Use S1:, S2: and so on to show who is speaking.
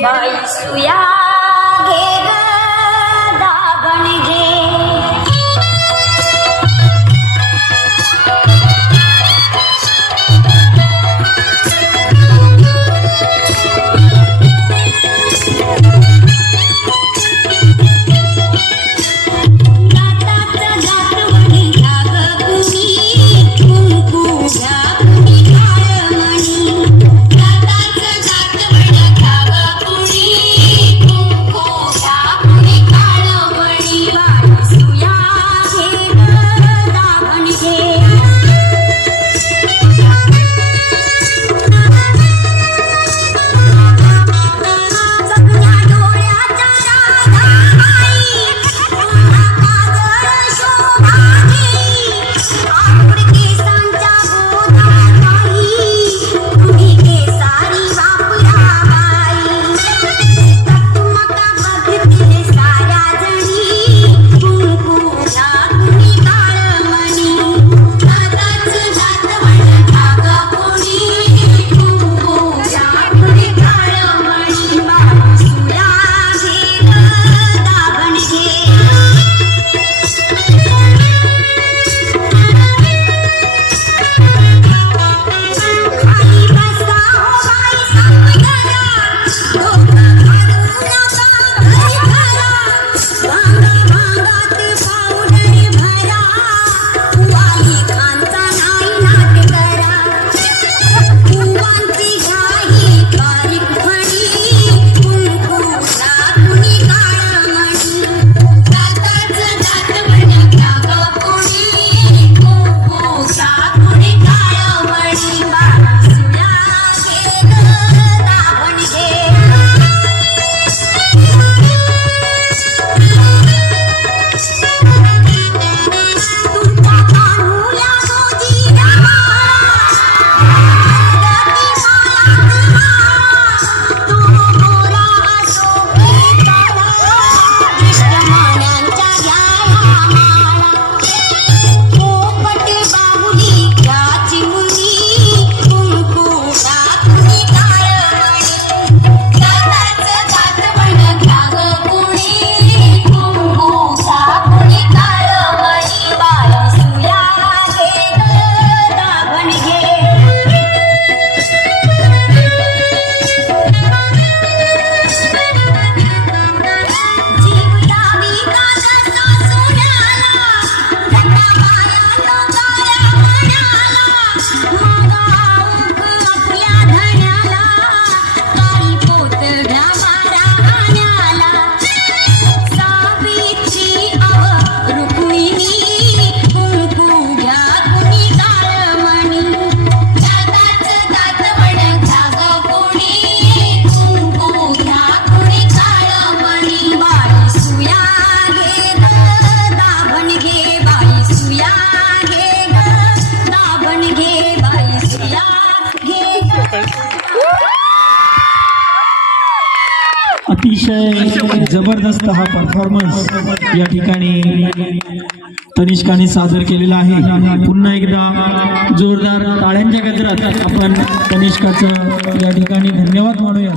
S1: May suya.
S2: अतिशय जबरदस्त हा परफॉर्मन्स या ठिकाणी तनिष्काने सादर केलेला आहे. पुन्हा एकदा जोरदार टाळ्यांच्या गजरात आपण तनिष्काचं या ठिकाणी धन्यवाद मानूया